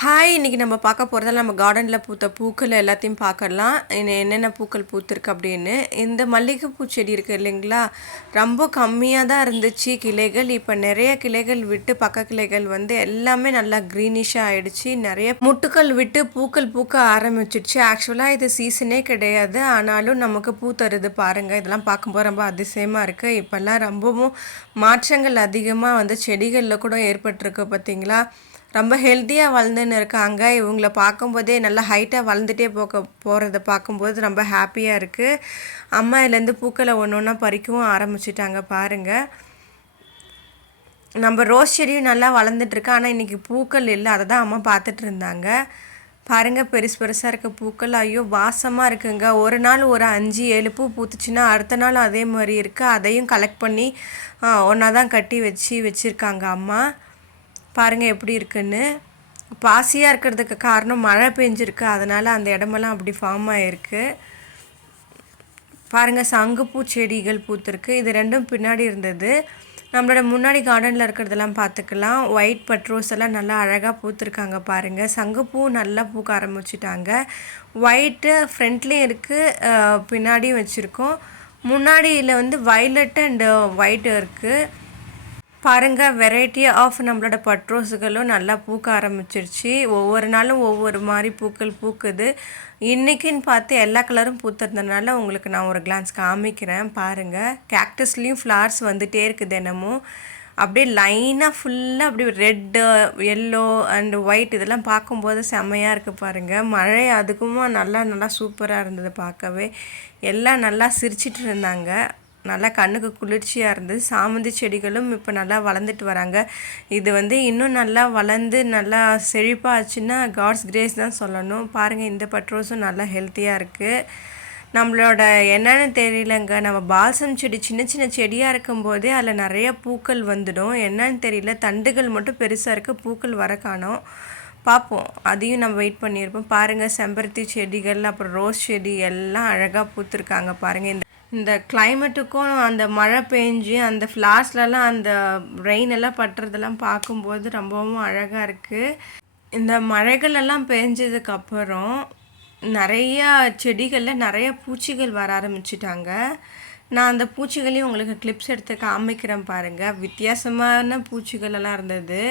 Hi இன்றைக்கி நம்ம பார்க்க போகிறதால நம்ம கார்டனில் பூத்த பூக்கள் எல்லாத்தையும் பார்க்கலாம் என்னென்ன பூக்கள் பூத்திருக்கு அப்படின்னு. இந்த மல்லிகைப்பூ செடி இருக்குது இல்லைங்களா? ரொம்ப கம்மியாக தான் இருந்துச்சு. கிளைகள் இப்போ நிறைய கிளைகள் விட்டு பக்க கிளைகள் வந்து எல்லாமே நல்லா க்ரீனிஷாக ஆகிடுச்சு நிறைய முட்டுக்கள் விட்டு பூக்கள் பூக்க ஆரம்பிச்சிடுச்சு. ஆக்சுவலாக இது சீசனே கிடையாது. ஆனாலும் நமக்கு பூ தருது பாருங்கள் இதெல்லாம் பார்க்கும்போது ரொம்ப அதிசயமாக இருக்குது இப்போல்லாம் ரொம்பவும் மாற்றங்கள் அதிகமாக வந்து செடிகளில் கூட ஏற்பட்டிருக்கு பார்த்தீங்களா ரொம்ப ஹெல்த்தியாக வளர்ந்துன்னு இருக்காங்க இவங்கள பார்க்கும்போதே நல்லா ஹைட்டாக வளர்ந்துட்டே போக போகிறத பார்க்கும்போது ரொம்ப ஹாப்பியாக இருக்குது அம்மா இதுலேருந்து பூக்களை ஒன்று ஒன்றா பறிக்கவும் ஆரம்பிச்சிட்டாங்க பாருங்கள் நம்ம ரோஸ் செடியும் நல்லா வளர்ந்துட்டுருக்கு. ஆனால் இன்றைக்கி பூக்கள் இல்லை. அதை தான் அம்மா பார்த்துட்டு இருந்தாங்க பாருங்கள் பெருசு பெருசாக இருக்க பூக்கள். ஐயோ வாசமாக இருக்குங்க. ஒரு நாள் ஒரு அஞ்சு ஏழு பூ பூத்துச்சுன்னா அடுத்த நாள் அதே மாதிரி இருக்குது அதையும் கலெக்ட் பண்ணி ஒன்றா தான் கட்டி வச்சு வச்சுருக்காங்க அம்மா. பாருங்கள் எப்படி இருக்குன்னு. பாசியாக இருக்கிறதுக்கு காரணம் மழை பெஞ்சிருக்கு. அதனால் அந்த இடமெல்லாம் அப்படி ஃபார்ம் ஆகிருக்கு பாருங்கள் சங்குப்பூ செடிகள் பூத்திருக்கு. இது ரெண்டும் பின்னாடி இருந்தது. நம்மளோட முன்னாடி கார்டனில் இருக்கிறதெல்லாம் பார்த்துக்கலாம். ஒயிட் பட்ரோஸ் எல்லாம் நல்லா அழகாக பூத்துருக்காங்க பாருங்கள் சங்குப்பூ நல்லா பூக்க ஆரம்பிச்சிட்டாங்க. ஒயிட்டு ஃப்ரண்ட்லேயும் இருக்குது பின்னாடியும் வச்சுருக்கோம். முன்னாடியில் வந்து வயலட் அண்டு ஒயிட் இருக்குது பாருங்கள் வெரைட்டி ஆஃப் நம்மளோட பட்ரோஸுகளும் நல்லா பூக்க ஆரம்பிச்சிருச்சு. ஒவ்வொரு நாளும் ஒவ்வொரு மாதிரி பூக்கள் பூக்குது. இன்றைக்கின்னு பார்த்து எல்லா கலரும் பூத்துறதுனால உங்களுக்கு நான் ஒரு கிளான்ஸ் காமிக்கிறேன். பாருங்கள் கேக்டஸ்லேயும் ஃப்ளார்ஸ் வந்துகிட்டே இருக்குது தினமும் அப்படியே லைனாக ஃபுல்லாக அப்படியே ரெட்டு எல்லோ அண்டு ஒயிட் இதெல்லாம் பார்க்கும்போது செம்மையாக இருக்குது பாருங்கள் மழை அதுக்குமா நல்லா நல்லா சூப்பராக இருந்தது பார்க்கவே. எல்லாம் நல்லா சிரிச்சிட்டு இருந்தாங்க. நல்லா கண்ணுக்கு குளிர்ச்சியாக இருந்தது சாமந்தி செடிகளும் இப்போ நல்லா வளர்ந்துட்டு வராங்க. இது வந்து இன்னும் நல்லா வளர்ந்து நல்லா செழிப்பாக ஆச்சுன்னா காட்ஸ் கிரேஸ் தான் சொல்லணும். பாருங்கள் இந்த பட்ரோஸும் நல்லா ஹெல்த்தியாக இருக்குது நம்மளோட என்னென்னு தெரியலங்க. நம்ம பால்சம் செடி சின்ன சின்ன செடியாக இருக்கும்போதே அதில் நிறைய பூக்கள் வந்துடும். என்னன்னு தெரியல. தண்டுகள் மட்டும் பெருசாக இருக்குது பூக்கள் வர காணும். பார்ப்போம். அதையும் நம்ம வெயிட் பண்ணியிருப்போம். பாருங்கள் செம்பருத்தி செடிகள் அப்புறம் ரோஸ் செடி எல்லாம் அழகாக பூத்துருக்காங்க. பாருங்கள் இந்த இந்த கிளைமேட்டுக்கும் அந்த மழை பெஞ்சு அந்த ஃப்ளாஷ்லலாம் அந்த ரெயின் எல்லாம் பட்டுறதெல்லாம் பார்க்கும்போது ரொம்பவும் அழகாக இருக்குது இந்த மழைகள் எல்லாம் பெஞ்சதுக்கப்புறம் நிறையா செடிகளில் நிறைய பூச்சிகள் வர ஆரம்பிச்சிட்டாங்க. நான் அந்த பூச்சிகளையும் உங்களுக்கு கிளிப்ஸ் எடுத்து காமிக்கிறேன் பாருங்கள் வித்தியாசமான பூச்சிகளெல்லாம் இருந்தது.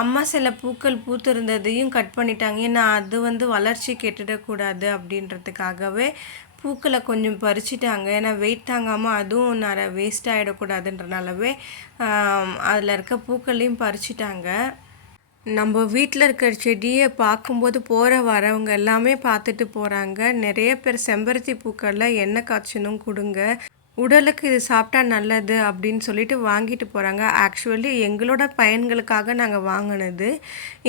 அம்மா சில பூக்கள் பூத்திருந்ததையும் கட் பண்ணிட்டாங்க. ஏன்னா அது வந்து வளர்ச்சி கெட்டுடக்கூடாது அப்படின்றதுக்காகவே பூக்களை கொஞ்சம் பறிச்சிட்டாங்க. ஏன்னா வெயிட் தாங்காமல் அதுவும் நிறைய வேஸ்ட் ஆகிடக்கூடாதுன்றனாலவே அதில் இருக்க பூக்களையும் பறிச்சிட்டாங்க. நம்ம வீட்டில் இருக்கிற செடியை பார்க்கும்போது போகிற வரவங்க எல்லாமே பார்த்துட்டு போகிறாங்க நிறைய பேர் செம்பருத்தி பூக்களில் எண்ணெய் காய்ச்சணும் கொடுங்க. உடலுக்கு இது சாப்பிட்டா நல்லது அப்படின்னு சொல்லிட்டு வாங்கிட்டு போகிறாங்க ஆக்சுவலி எங்களோட பயன்களுக்காக நாங்கள் வாங்கினது.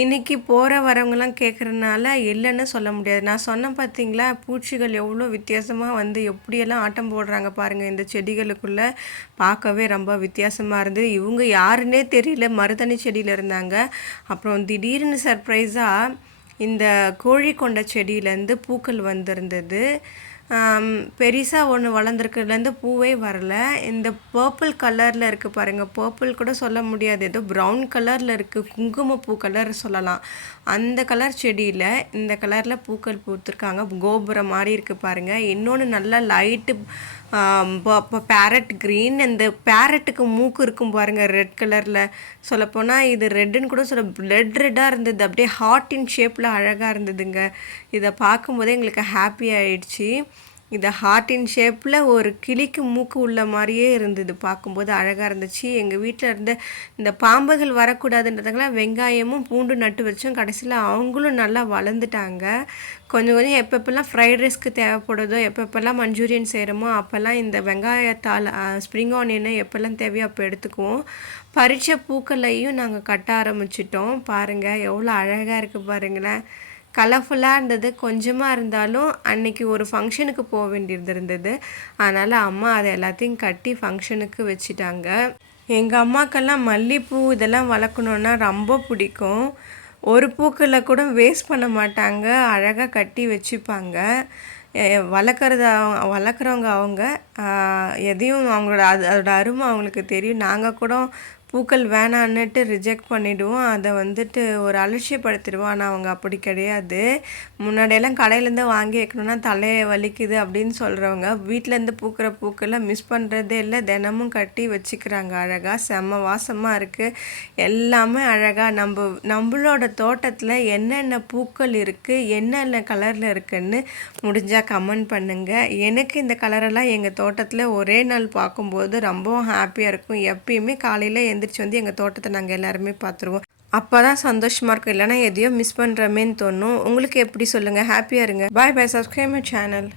இன்றைக்கி போகிற வரவங்களாம் கேட்குறதுனால இல்லைன்னு சொல்ல முடியாது. நான் சொன்னேன் பார்த்தீங்களா பூச்சிகள் எவ்வளோ வித்தியாசமாக வந்து எப்படியெல்லாம் ஆட்டம் போடுறாங்க பாருங்கள் இந்த செடிகளுக்குள்ளே பார்க்கவே ரொம்ப வித்தியாசமாக இருந்தது. இவங்க யாருன்னே தெரியல மருதணி செடியில் இருந்தாங்க. அப்புறம் திடீர்னு சர்ப்ரைஸாக இந்த கோழி கொண்ட செடியிலேருந்து பூக்கள் வந்திருந்தது. பெருசாக ஒன்று வளர்ந்துருக்கிறதுலேருந்து பூவே வரல. இந்த பர்பிள் கலரில் இருக்குது பாருங்கள் பர்பிள் கூட சொல்ல முடியாது. ஏதோ ப்ரௌன் கலரில் இருக்குது குங்குமப்பூ கலர் சொல்லலாம். அந்த கலர் செடியில் இந்த கலரில் பூக்கள் பூத்துருக்காங்க. கோபுரம் மாதிரி இருக்குது பாருங்கள் இன்னொன்று நல்லா லைட்டு பேரட் க்ரீன் இந்த பேரட்டுக்கு மூக்கு இருக்கும் பாருங்கள் ரெட் கலரில் சொல்லப்போனால் இது ரெட்டுன்னு கூட சொல்ல ரெட் ரெட்டாக இருந்தது. அப்படியே ஹார்ட்டின் ஷேப்பில் அழகாக இருந்ததுங்க. இதை பார்க்கும்போதே எங்களுக்கு ஹாப்பி ஆயிடுச்சு. இந்த ஹார்ட்டின் ஷேப்பில் ஒரு கிளிக்கு மூக்கு உள்ள மாதிரியே இருந்தது. பார்க்கும்போது அழகாக இருந்துச்சு. எங்கள் வீட்டில் இருந்த இந்த பாம்புகள் வரக்கூடாதுன்றதுக்கெல்லாம் வெங்காயமும் பூண்டு நட்டு வச்சோம். கடைசியில் அவங்களும் நல்லா வளர்ந்துட்டாங்க. கொஞ்சம் கொஞ்சம் எப்பப்பெல்லாம் ஃப்ரைட் ரைஸ்க்கு தேவைப்படுதோ எப்பப்பெல்லாம் மஞ்சூரியன் செய்கிறோமோ அப்போல்லாம் இந்த வெங்காயத்தால் ஸ்ப்ரிங் ஆனியனை எப்போல்லாம் தேவையோ அப்போ எடுத்துக்குவோம். பறித்த பூக்களையும் நாங்கள் கட்ட ஆரம்பிச்சிட்டோம். பாருங்கள் எவ்வளோ அழகாக இருக்குது பாருங்களேன். கலர்ஃபுல்லாக இருந்தது கொஞ்சமாக இருந்தாலும் அன்னைக்கு ஒரு ஃபங்க்ஷனுக்கு போக வேண்டியது இருந்தது. அதனால் அம்மா அதை எல்லாத்தையும் கட்டி ஃபங்க்ஷனுக்கு வச்சுட்டாங்க. எங்கள் அம்மாக்கெல்லாம் மல்லிகைப்பூ இதெல்லாம் வளர்க்கணுன்னா ரொம்ப பிடிக்கும். ஒரு பூக்களை கூட வேஸ்ட் பண்ண மாட்டாங்க. அழகாக கட்டி வச்சுப்பாங்க. வளர்க்குறது அவங்க வளர்க்குறவங்க அவங்க எதையும் அவங்களோட அது அதோட அருமை அவங்களுக்கு தெரியும். நாங்கள் கூட பூக்கள் வேணான்னுட்டு ரிஜெக்ட் பண்ணிவிடுவோம் அதை வந்துட்டு ஒரு அலட்சியப்படுத்திடுவோம். ஆனால் அவங்க அப்படி கிடையாது. முன்னாடியெல்லாம் கடையிலேருந்து வாங்கி வைக்கணும்னா தலையை வலிக்குது அப்படின்னு சொல்கிறவங்க வீட்டிலேருந்து பூக்கிற பூக்களை மிஸ் பண்ணுறதே இல்லை. தினமும் கட்டி வச்சுக்கிறாங்க. அழகாக செம்ம வாசமாக இருக்குது எல்லாமே அழகாக நம்ம நம்மளோட தோட்டத்தில் என்னென்ன பூக்கள் இருக்குது என்னென்ன கலரில் இருக்குன்னு முடிஞ்சால் கமெண்ட் பண்ணுங்கள் எனக்கு இந்த கலரெல்லாம் எங்கள் தோட்டத்தில் ஒரே நாள் பார்க்கும்போது ரொம்பவும் ஹாப்பியாக இருக்கும். எப்பயுமே காலையில் எந்திரிச்சு வந்து எங்கள் தோட்டத்தை நாங்கள் எல்லாருமே பார்த்துருவோம் அப்போ தான் சந்தோஷமாக இருக்கும். இல்லைனா எதையோ மிஸ் பண்ணுறமேன்னு தோணும். உங்களுக்கு எப்படி சொல்லுங்கள் ஹாப்பியாக இருங்க. Bye bye subscribe my channel